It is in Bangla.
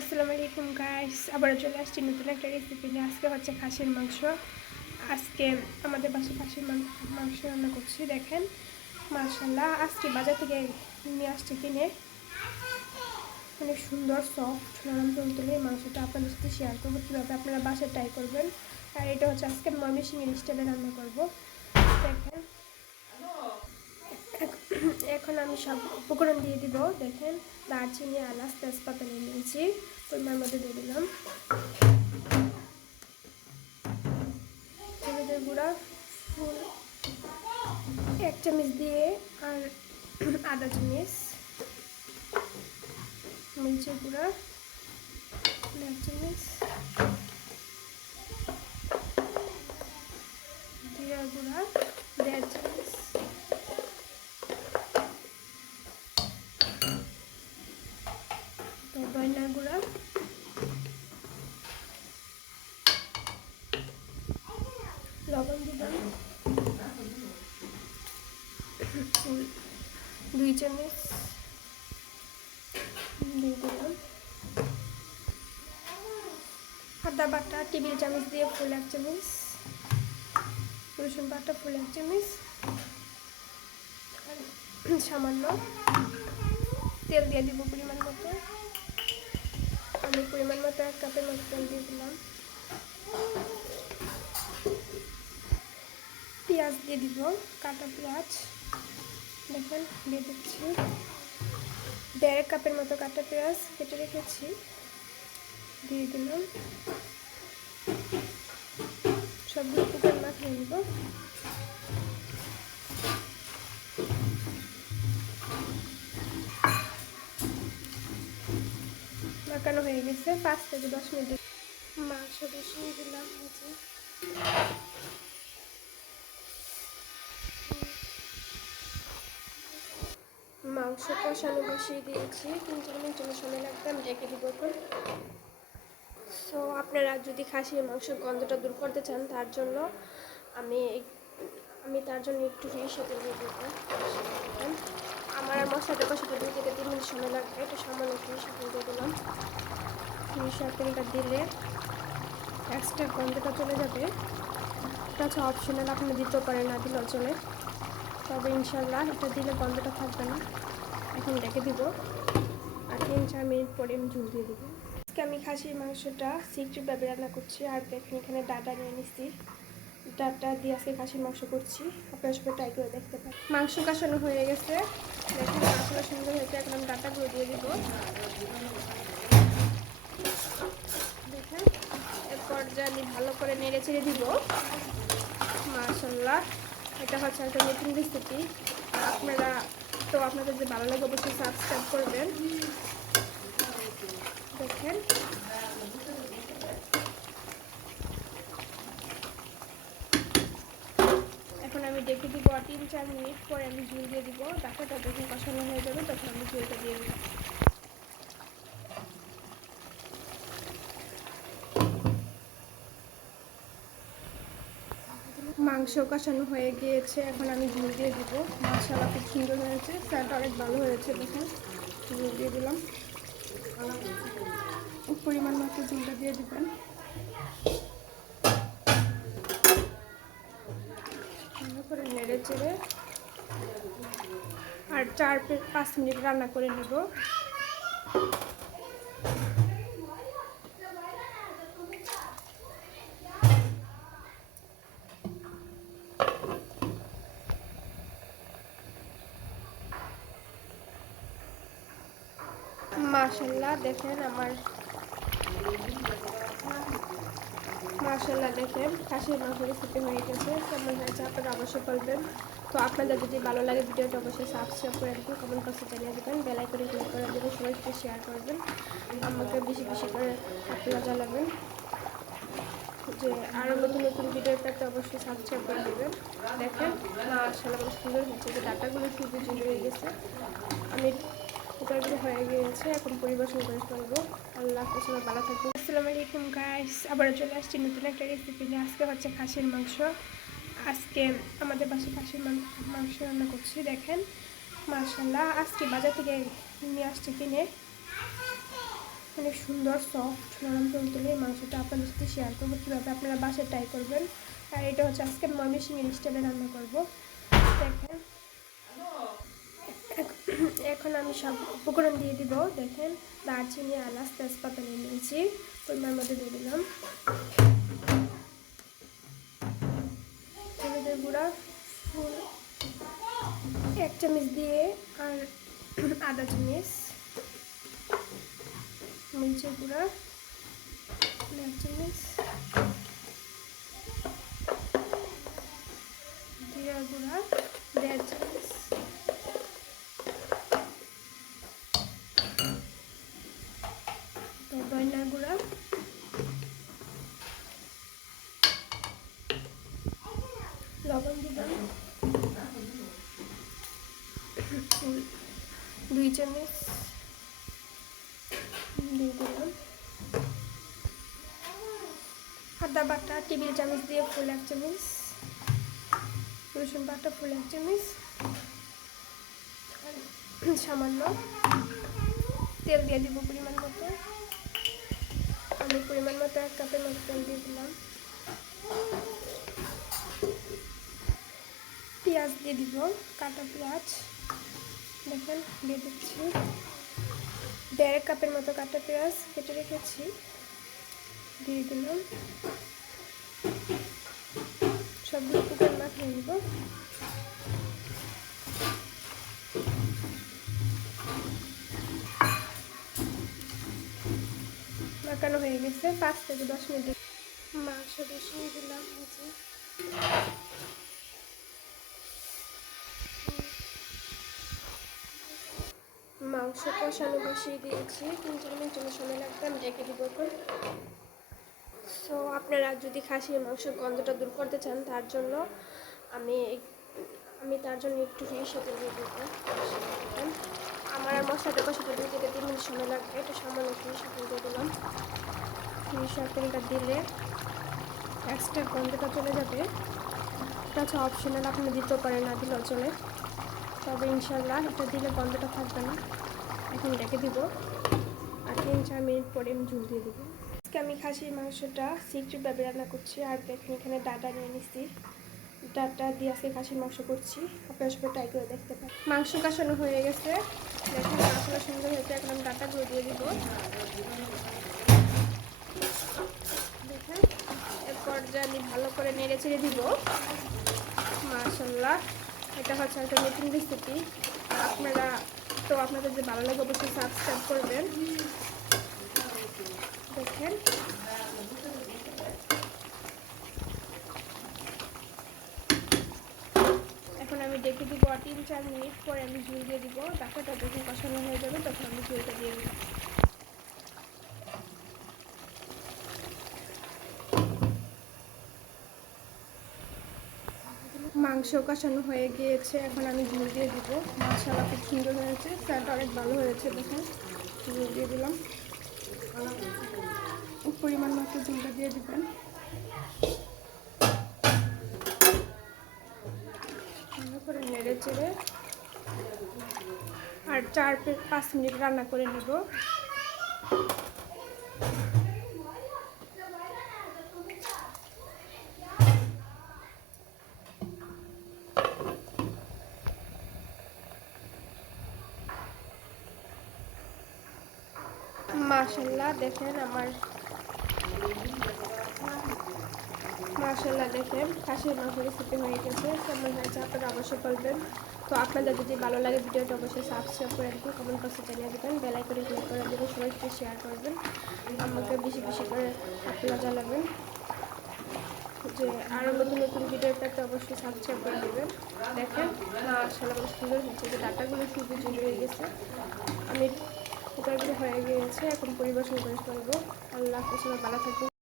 আসসালামু আলাইকুম গাইস, আবারও চলে আসছি নতুন একটা রেসিপি নিয়ে। আজকে হচ্ছে খাসির মাংস। আজকে আমাদের বাসায় খাসির মাংস রান্না করছি। দেখেন মাশাআল্লাহ, আজকে বাজার থেকে নিয়ে আসছে কিনে। অনেক সুন্দর সফট নরম তুলতুলে এই মাংসটা আপনাদের সাথে শেয়ার করবো কীভাবে আপনারা বাসায় ট্রাই করবেন। আর এটা হচ্ছে আজকে ময়মনসিংহের স্টাইলে রান্না করবো। দেখেন এখন আমি সব উপকরণ দিয়ে দিব। দেখেন দারচিনি, এলাচ, তেজপাতা নিয়েছি, পরিমাণ মধ্যে দিয়ে দিলাম হলুদের গুঁড়া ফুল 1 চামচ দিয়ে, আর আধা চামচ মরিচের গুঁড়া 1 চামচ, জিরা গুঁড়া 1.5 চামচ, ধনিয়া গুঁড়া, লবণ দিলাম 2 চামচ দিয়ে দিলাম, আদা বাটা টেবিল চামচ দিয়ে ফুল 1 চামচ, রসুন বাটা ফুল 1 চামচ, সামান্য তেল দিয়ে দিব পরিমাণ মতো। আমি পরিমাণ মতো 1 কাপের মতো তেল দিয়ে দিলাম। পেঁয়াজ দিয়ে দিব, কাটা পেঁয়াজ দেখেন দিয়ে দিচ্ছি। 1.5 কাপের মতো কাটা পেঁয়াজ কেটে রেখেছি, দিয়ে দিলাম। সবগুলো উপকরণ মাখিয়ে নিব। মাখানো হয়ে গেছে, 5 থেকে 10 মিনিট মাংস বসিয়ে দিলাম। মাংস কষানো বসিয়ে দিয়েছি, 3-4 মিনিট জন্য সময় লাগবে। আমি ডেকে দিব এখন। সো আপনারা যদি খাসির মাংসের গন্ধটা দূর করতে চান, তার জন্য আমি তার জন্য একটু সরিষা তেল দিয়ে দেবো। আমার মশলাটা কষাতে 2 থেকে 3 মিনিট সময় লাগবে। একটু সামান্য সরিষা তেল দিয়ে দিলাম। সরিষা তেলটা দিলে এক্সট্রা গন্ধটা চলে যাবে। এটা হচ্ছে অপশনাল, আপনি দিতেও পারেন, না দিলেও চলে, তবে ইনশাল্লাহ এটা দিলে গন্ধটা থাকবে না। এখন ডেকে দিব, আর 3-4 মিনিট পরে আমি ঝুল দিয়ে দেবো। আজকে আমি খাসির মাংসটা সিক্রেটভাবে রান্না করছি। আর দেখেন এখানে ডাটা নিয়ে নিচ্ছি, ডাটা দিয়ে আজকে খাসির মাংস করছি। আপনারা সবাই ট্রাই করে দেখতে পারেন। মাংস কষানো হয়ে গেছে, দেখেন মাংসটা সুন্দর হয়েছে। এখন আমি ডাটাগুলো দিয়ে দিব। দেখেন এর পর্যায়ে আমি ভালো করে নেড়ে চেড়ে দিব। মাশাআল্লাহ, এটা হচ্ছে একটা নতুন রেসিপি। আপনারা তো আপনাদের যদি ভালো লাগে অবশ্যই সাবস্ক্রাইব করবেন। দেখেন এখন আমি ডেকে দিব, আর 3-4 মিনিট পরে আমি ঝুল দিয়ে দিব। ডাটাটা যখন কষানো হয়ে যাবে তখন আমি ঝুলটা দিয়ে দিব। মাংস কষানো হয়ে গিয়েছে, এখন আমি ঝুল দিয়ে দিব। মাশাআল্লাহ খুব সুন্দর হয়েছে, স্যারটা অনেক ভালো হয়েছে। দেখেন ঝুল দিয়ে দিলাম, পরিমাণ মতো ঝুলটা দিয়ে দিবেন। ভালো করে নেড়ে চেড়ে আর 4-5 মিনিট রান্না করে নিব। মাশাআল্লাহ দেখেন মাশাআল্লাহ দেখেন খাসির মাংস রেসিপি হয়ে গেছে। কেমন হয়েছে আপনারা অবশ্যই বলবেন। তো আপনাদের যদি ভালো লাগে ভিডিওটা অবশ্যই সাবস্ক্রাইব করে দেবেন, কমেন্ট বক্সে জানিয়ে দেবেন, বেল আইকনে ক্লিক করে দেবেন, সবাই সাথে শেয়ার করবেন। আমাকে বেশি বেশি করে আপনারা জানাবেন যে আরও নতুন নতুন ভিডিও পেতে অবশ্যই সাবস্ক্রাইব করে দেবেন। দেখেন মাশাআল্লাহ খুব সুন্দর হয়েছে, যে ডাটাগুলো খুবই সুন্দর হয়ে গেছে। আমি তরকারি হয়ে গিয়েছে, এখন পরিবেশন করে ফেলবো। আল্লাহ হাফেজ, সবাই ভালো থাকবেন। আসসালামু আলাইকুম গাইস, আবারও চলে আসছি নতুন একটা রেসিপি নিয়ে। আজকে হচ্ছে খাসির মাংস। আজকে আমাদের বাসায় খাসির মাংস রান্না করছি। দেখেন মাশাআল্লাহ, আজকে বাজার থেকে নিয়ে আসছে কিনে। অনেক সুন্দর সফট নরম তুলতুলে এই মাংসটা আপনাদের সাথে শেয়ার করবো কীভাবে আপনারা বাসায় ট্রাই করবেন। আর এটা হচ্ছে আজকে ময়মনসিংহের স্টাইলে রান্না করবো। দেখেন এখন আমি সব উপকরণ দিয়ে দিব। দেখেন দারচিনি, এলাচ, তেজপাতা নিয়ে নিয়েছি, পরিমাণ মধ্যে দিয়ে দিলাম হলুদের গুঁড়া ফুল 1 চামচ দিয়ে, আর আধা চামচ মরিচের গুঁড়া 1 চামচ, জিরা গুঁড়া 1.5 চামচ, ধনিয়া গুঁড়া, লবণ দিলাম 2 চামচ দিয়ে দিলাম, আদা বাটা টেবিল চামচ দিয়ে ফুল 1 চামচ, রসুন বাটা ফুল 1 চামচ, সামান্য তেল দিয়ে দিব পরিমাণ মতো। আমি পরিমাণ মতো 1 কাপের মতো তেল দিয়ে দিলাম। পেঁয়াজ দিয়ে দিব, কাটা পেঁয়াজ দেখেন দিয়ে দিচ্ছি, 1.5 কাপের মতো কাটা পেঁয়াজ কেটে রেখেছি দিয়ে দিলাম। সবগুলো উপকরণ মাখিয়ে নিব। মাখানো হয়ে গেছে, 5 থেকে 10 মিনিট মাংস বসিয়ে দিলাম। মাংস কষানো বসিয়ে দিয়েছি, 3-4 মিনিট জন্য সময় লাগবে, আমি রেখে দিব এখন। সো আপনারা যদি খাসির মাংসের গন্ধটা দূর করতে চান তার জন্য আমি তার জন্য একটু সরিষা তেল দিয়ে দেবো। আমার আর মশলাটা কষাতে 2 থেকে 3 মিনিট সময় লাগবে, এটা সামান্য সরিষা তেল দিয়ে দিলাম। সরিষা তেলটা দিলে এক্সট্রা গন্ধটা চলে যাবে। এটা হচ্ছে অপশনাল, আপনি দিতেও পারেন, না দিলেও চলে, তবে ইনশাল্লাহ এটা দিলে গন্ধটা থাকবে না। এখন রেখে দিব, আর 3-4 মিনিট পরে আমি ঝুল দিয়ে দেবো। আজকে আমি খাসির মাংসটা সিক্রেটভাবে রান্না করছি। আর দেখেন এখানে ডাটা নিয়ে নিচ্ছি, ডাটা দিয়ে আজকে খাসির মাংস করছি, আপনারা সবাই ট্রাই করে দেখতে পারেন। মাংস কষানো হয়ে গেছে, দেখেন মাংসটা সুন্দর হয়েছে। এখন আমি ডাটাগুলো দিয়ে দিব, দেখেন এরপর যে আমি ভালো করে নেড়ে চেড়ে দিব। মাশাআল্লাহ, এটা হচ্ছে একটা নতুন রেসিপি। আপনারা তো আপনাদের যে ভালো লাগে অবশ্যই সাবস্ক্রাইব করবেন। দেখেন এখন আমি ডেকে দিব, আর 3-4 মিনিট পরে আমি ঝুল দিয়ে দিব। ডাটাটা যখন কষানো হয়ে যাবে তখন আমি ঝুলটা দিয়ে দিব। মাংস কষানো হয়ে গিয়েছে, এখন আমি ঝুল দিয়ে দিব। মাশাআল্লাহ খুব সুন্দর হয়েছে, ফ্যাট অনেক ভালো হয়েছে। দেখেন ঝুল দিয়ে দিলাম, পরিমাণ মতো ঝুলটা দিয়ে দিবেন। ভালো করে নেড়ে চেড়ে আর 4-5 মিনিট রান্না করে নেব। মাশাআল্লাহ দেখেন মাশাআল্লাহ দেখেন খাসির মাংস রেসিপি হয়ে গেছে। কেমন হয়েছে আপনারা অবশ্যই বলবেন। তো আপনাদের যদি ভালো লাগে ভিডিওটা অবশ্যই সাবস্ক্রাইব করে দেবেন, কমেন্ট বক্সে জানিয়ে দেবেন, বেল আইকনে ক্লিক করে দেবেন, সবাই একটু শেয়ার করবেন, আমাকে বেশি বেশি করে আপনারা জানাবেন যে আরও নতুন নতুন ভিডিও পেতে অবশ্যই সাবস্ক্রাইব করে দেবেন। দেখেন মাশাআল্লাহ খুব সুন্দর হচ্ছে, যে ডাটাগুলো খুব জুড়ে হয়ে গেছে, আমি উপরগুলো হয়ে গিয়েছে। এখন পরিবেশন করে ফেলবো। আল্লাহ হাফেজ, ভালো থাকবেন।